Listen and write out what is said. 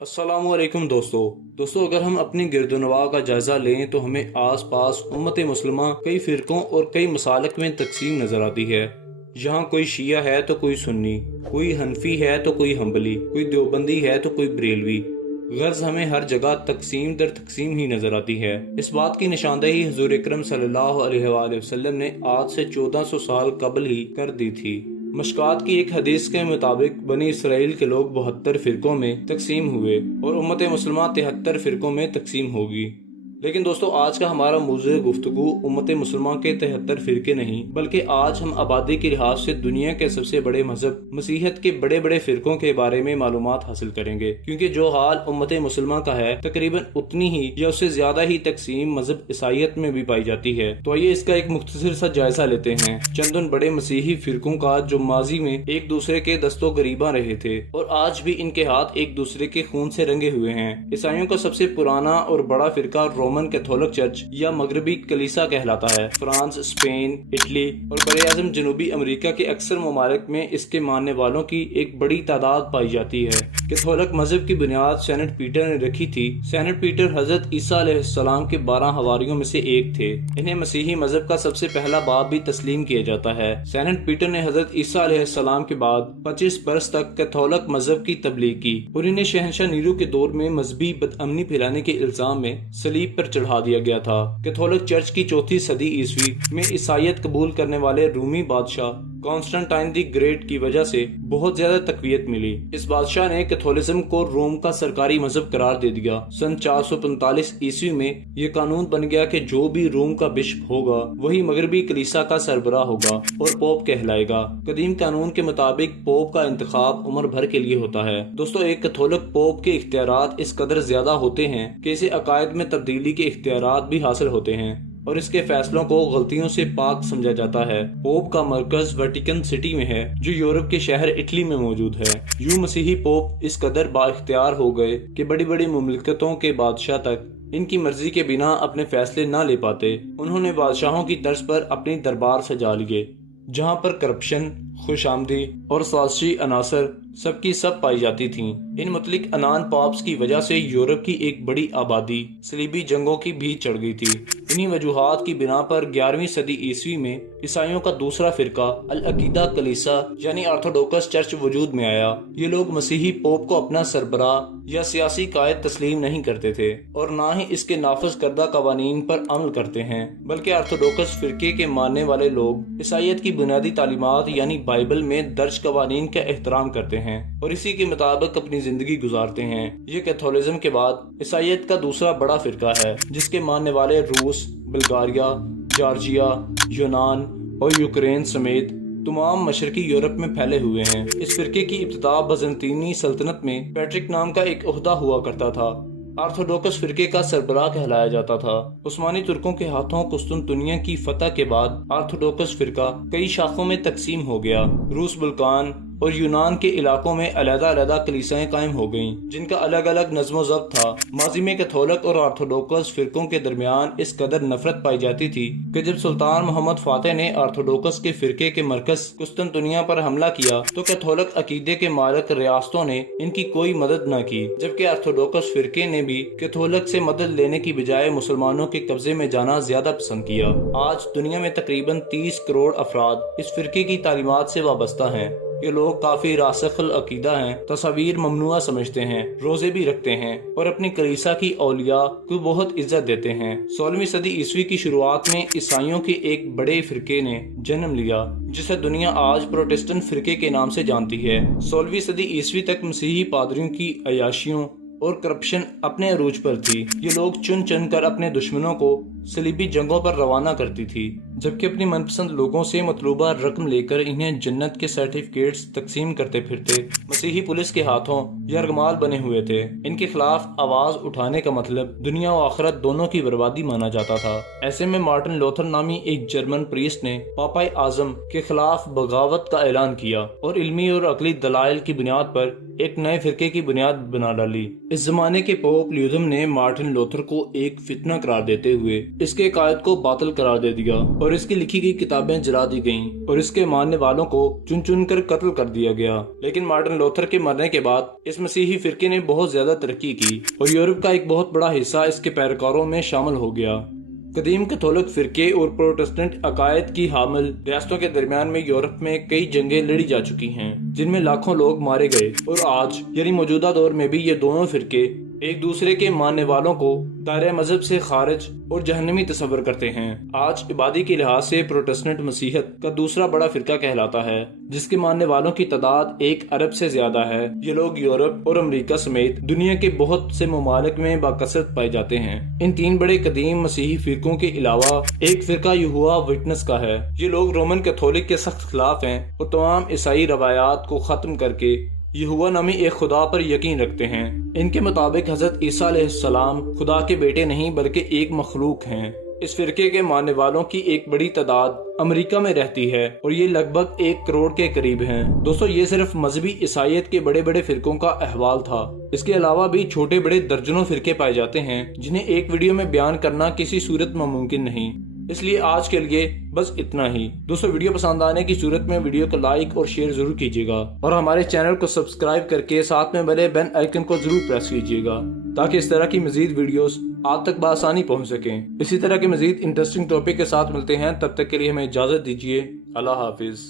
अस्सलाम वालेकुम दोस्तों अगर हम अपनी गिरदोनवा का जायज़ा लें तो हमें आस पास उम्मत मुस्लिमा कई फ़िरक़ों और कई मसालक में तकसीम नज़र आती है। यहाँ कोई शिया है तो कोई सुन्नी, कोई हनफी है तो कोई हम्बली, कोई देवबंदी है तो कोई बरेलवी। गर्ज हमें हर जगह तकसीम दर तकसीम ही नज़र आती है। इस बात की निशानदेही हुज़ूर अकरम सल्लल्लाहु अलैहि वसल्लम ने आज से 1400 साल कबल ही कर दी थी। मशकात की एक हदीस के मुताबिक बनी इसराइल के लोग 72 फ़िरक़ों में तकसीम हुए और उम्मत मुस्लिमा 73 फ़िरक़ों में तकसीम होगी। लेकिन दोस्तों आज का हमारा मौज़ू गुफ्तगू उम्मत मुस्लिमा के 73 फ़िरक़े नहीं, बल्कि आज हम आबादी के लिहाज से दुनिया के सबसे बड़े मजहब मसीहत के बड़े बड़े फ़िरक़ों के बारे में मालूमात हासिल करेंगे। क्योंकि जो हाल उम्मत मुस्लिमा का है तकरीबन उतनी ही या उससे ज्यादा ही तकसीम मजहब ईसाईयत में भी पाई जाती है। तो आइए इसका एक मुख्तसर सा जायजा लेते हैं चंद उन बड़े मसीही फ़िरक़ों का जो माजी में एक दूसरे के दस्तों गरीबा रहे थे और आज भी इनके हाथ एक दूसरे के खून से रंगे हुए हैं। ईसाइयों का सबसे पुराना और बड़ा फ़िरका रोमन कैथोलिक चर्च या मगरबी कलीसा कहलाता है। फ्रांस, स्पेन, इटली और बरे-ए-आज़म जनूबी अमेरिका के अक्सर ममालिक में इसके मानने वालों की एक बड़ी तादाद पाई जाती है। कैथोलिक मजहब की बुनियाद सेंट पीटर ने रखी थी। सेंट पीटर हजरत ईसा अलैहिस्सलाम के 12 हवारियों में से एक थे। इन्हें मसीही मजहब का सबसे पहला बाब भी तस्लीम किया जाता है। सेंट पीटर ने हजरत ईसा अलैहिस्सलाम के बाद 25 बरस तक कैथोलिक मजहब की तबलीग की और इन्हें शहंशाह नीरो के दौर में मजहबी बदअमनी फैलाने के इल्जाम में सलीब पर चढ़ा दिया गया था। कैथोलिक चर्च की 4वीं सदी ईस्वी में ईसाईयत कबूल करने वाले रूमी बादशाह कॉन्स्टेंटाइन दी ग्रेट की वजह से बहुत ज्यादा तकवीयत मिली। इस बादशाह ने कैथोलिज्म को रोम का सरकारी मजहब करार दे दिया। सन 445 ईस्वी में ये कानून बन गया कि जो भी रोम का बिशप होगा वही मगरबी कलीसा का सरबराह होगा और पोप कहलाएगा। कदीम कानून के मुताबिक पोप का इंतखाब उम्र भर के लिए होता है। दोस्तों एक कैथोलिक पोप के इख्तियारात इस कदर ज्यादा होते हैं कि इसे अकायद में तब्दीली के इख्तियारात भी हासिल होते हैं और इसके फैसलों को गलतियों से पाक समझा जाता है। पोप का मरकज वेटिकन सिटी में है जो यूरोप के शहर इटली में मौजूद है। यूं मसीही पोप इस कदर बाइख्तियार हो गए कि बड़ी बड़ी मुमलिकतों के बादशाह तक इनकी मर्जी के बिना अपने फैसले न ले पाते। उन्होंने बादशाहों की तर्ज पर अपनी दरबार सजा लिए जहाँ पर करप्शन, खुशामदी और साजिशी अनासर सबकी सब पाई जाती थीं। इन मुतलिक अनान पॉप्स की वजह से यूरोप की एक बड़ी आबादी सलीबी जंगों की भी चढ़ गई थी। इन्हीं वजूहात की बिना पर 11वीं सदी ईस्वी में ईसाइयों का दूसरा फिरका अल अकीदा कलीसा यानी ऑर्थोडॉक्स चर्च वजूद में आया। ये लोग मसीही पोप को अपना सरबराह या सियासी कायद तस्लीम नहीं करते थे और ना ही इसके नाफिज करदा कवानीन पर अमल करते हैं, बल्कि ऑर्थोडॉक्स फिरके के मानने वाले लोग ईसाईयत की बुनियादी तालीमात यानी बाइबल में दर्ज कवानीन का एहतराम करते हैं और इसी के मुताबिक अपनी जिंदगी गुजारते हैं। ये कैथोलिज्म के बाद ईसाईयत का दूसरा बड़ा फिरका है जिसके मानने वाले रूस, बुल्गारिया, जॉर्जिया, यूनान और यूक्रेन समेत तमाम मशरकी यूरोप में फैले हुए हैं। इस फिरके की इब्तिदा बजंतीनी सल्तनत में पैट्रिक नाम का एक ओहदा हुआ करता था। ऑर्थोडॉक्स फिरके का सरबराह कहलाया जाता था। उस्मानी तुर्कों के हाथों कुस्तुनतुनिया की फतह के बाद ऑर्थोडॉक्स फिरका कई शाखों में तकसीम हो गया। रूस, बल्कान और यूनान के इलाकों में अलग-अलग कलीसियाएं कायम हो गईं, जिनका अलग अलग नज़्म ज़ब्त था। माजी में कैथोलिक और ऑर्थोडॉक्स फिरकों के दरमियान इस कदर नफरत पाई जाती थी कि जब सुल्तान मोहम्मद फातेह ने ऑर्थोडॉक्स के फिरके के मरकज कुस्तुनतुनिया पर हमला किया तो कैथोलिक अकीदे के मालिक रियासतों ने इनकी कोई मदद न की, जबकि ऑर्थोडॉक्स फिरके ने भी कैथोलिक से मदद लेने की बजाय मुसलमानों के कब्जे में जाना ज्यादा पसंद किया। आज दुनिया में तकरीबन 30 करोड़ अफराद इस फिरके की तालीमात से वाबस्ता हैं। ये लोग काफी रासिखुल अकीदा हैं, तस्वीर ममनुआ समझते हैं, रोजे भी रखते हैं और अपनी कलीसा की औलिया को बहुत इज्जत देते हैं। 16वीं सदी ईस्वी की शुरुआत में ईसाइयों के एक बड़े फिरके ने जन्म लिया जिसे दुनिया आज प्रोटेस्टेंट फिरके के नाम से जानती है। 16वीं सदी ईस्वी तक मसीही पादरियों की अयाशियों और करप्शन अपने अरूज पर थी। ये लोग चुन चुन कर अपने दुश्मनों को सलीबी जंगों पर रवाना करती थी, जबकि अपनी मनपसंद लोगों से मतलूबा रकम लेकर इन्हें जन्नत के सर्टिफिकेट्स तकसीम करते फिरते मसीही पुलिस के हाथों यरगमाल बने हुए थे। इनके खिलाफ आवाज उठाने का मतलब दुनिया और आखिरत दोनों की बर्बादी माना जाता था। ऐसे में मार्टिन लूथर नामी एक जर्मन प्रीस्ट ने पापाई आजम के खिलाफ बगावत का ऐलान किया और इल्मी और अकली दलाइल की बुनियाद पर एक नए फिरके की बुनियाद बना डाली। इस जमाने के पोप ल्यूथम ने मार्टिन लूथर को एक फितना करार देते हुए اس کے قائد کو باطل قرار دے دیا اور اس کی لکھی گئی کتابیں جلا دی گئیں اور اس کے ماننے والوں کو چن چن کر قتل کر دیا گیا۔ لیکن مارٹن لوتھر کے مرنے کے بعد اس مسیحی فرقے نے بہت زیادہ ترقی کی اور یورپ کا ایک بہت بڑا حصہ اس کے پیروکاروں میں شامل ہو گیا۔ قدیم کیتھولک فرقے اور پروٹسٹنٹ عقائد کی حامل ریاستوں کے درمیان میں یورپ میں کئی جنگیں لڑی جا چکی ہیں جن میں لاکھوں لوگ مارے گئے، اور آج یعنی موجودہ دور میں بھی یہ دونوں فرقے ایک دوسرے کے ماننے والوں کو دائرہ مذہب سے خارج اور جہنمی تصور کرتے ہیں۔ آج آبادی کے لحاظ سے پروٹسٹنٹ مسیحیت کا دوسرا بڑا فرقہ کہلاتا ہے، جس کے ماننے والوں کی تعداد 1 ارب سے زیادہ ہے۔ یہ لوگ یورپ اور امریکہ سمیت دنیا کے بہت سے ممالک میں باکثرت پائے جاتے ہیں۔ ان 3 بڑے قدیم مسیحی فرقوں کے علاوہ ایک فرقہ یہوہ وٹنس کا ہے۔ یہ لوگ رومن کیتھولک کے سخت خلاف ہیں اور تمام عیسائی روایات کو ختم کر کے یہوہ نامی ایک خدا پر یقین رکھتے ہیں۔ ان کے مطابق حضرت عیسیٰ علیہ السلام خدا کے بیٹے نہیں بلکہ ایک مخلوق ہیں۔ اس فرقے کے ماننے والوں کی ایک بڑی تعداد امریکہ میں رہتی ہے اور یہ لگ بھگ 1 کروڑ کے قریب ہیں۔ دوستو، یہ صرف مذہبی عیسائیت کے بڑے بڑے فرقوں کا احوال تھا۔ اس کے علاوہ بھی چھوٹے بڑے درجنوں فرقے پائے جاتے ہیں جنہیں ایک ویڈیو میں بیان کرنا کسی صورت میں ممکن نہیں، اس لیے آج کے لیے بس اتنا ہی۔ دوستو، ویڈیو پسند آنے کی صورت میں ویڈیو کو لائک اور شیئر ضرور کیجیے گا اور ہمارے چینل کو سبسکرائب کر کے ساتھ میں بنے بیل آئیکن کو ضرور پریس کیجیے گا تاکہ اس طرح کی مزید ویڈیوز آپ تک بآسانی پہنچ سکیں۔ اسی طرح کے مزید انٹرسٹنگ ٹاپک کے ساتھ ملتے ہیں، تب تک کے لیے ہمیں اجازت دیجیے۔ اللہ حافظ۔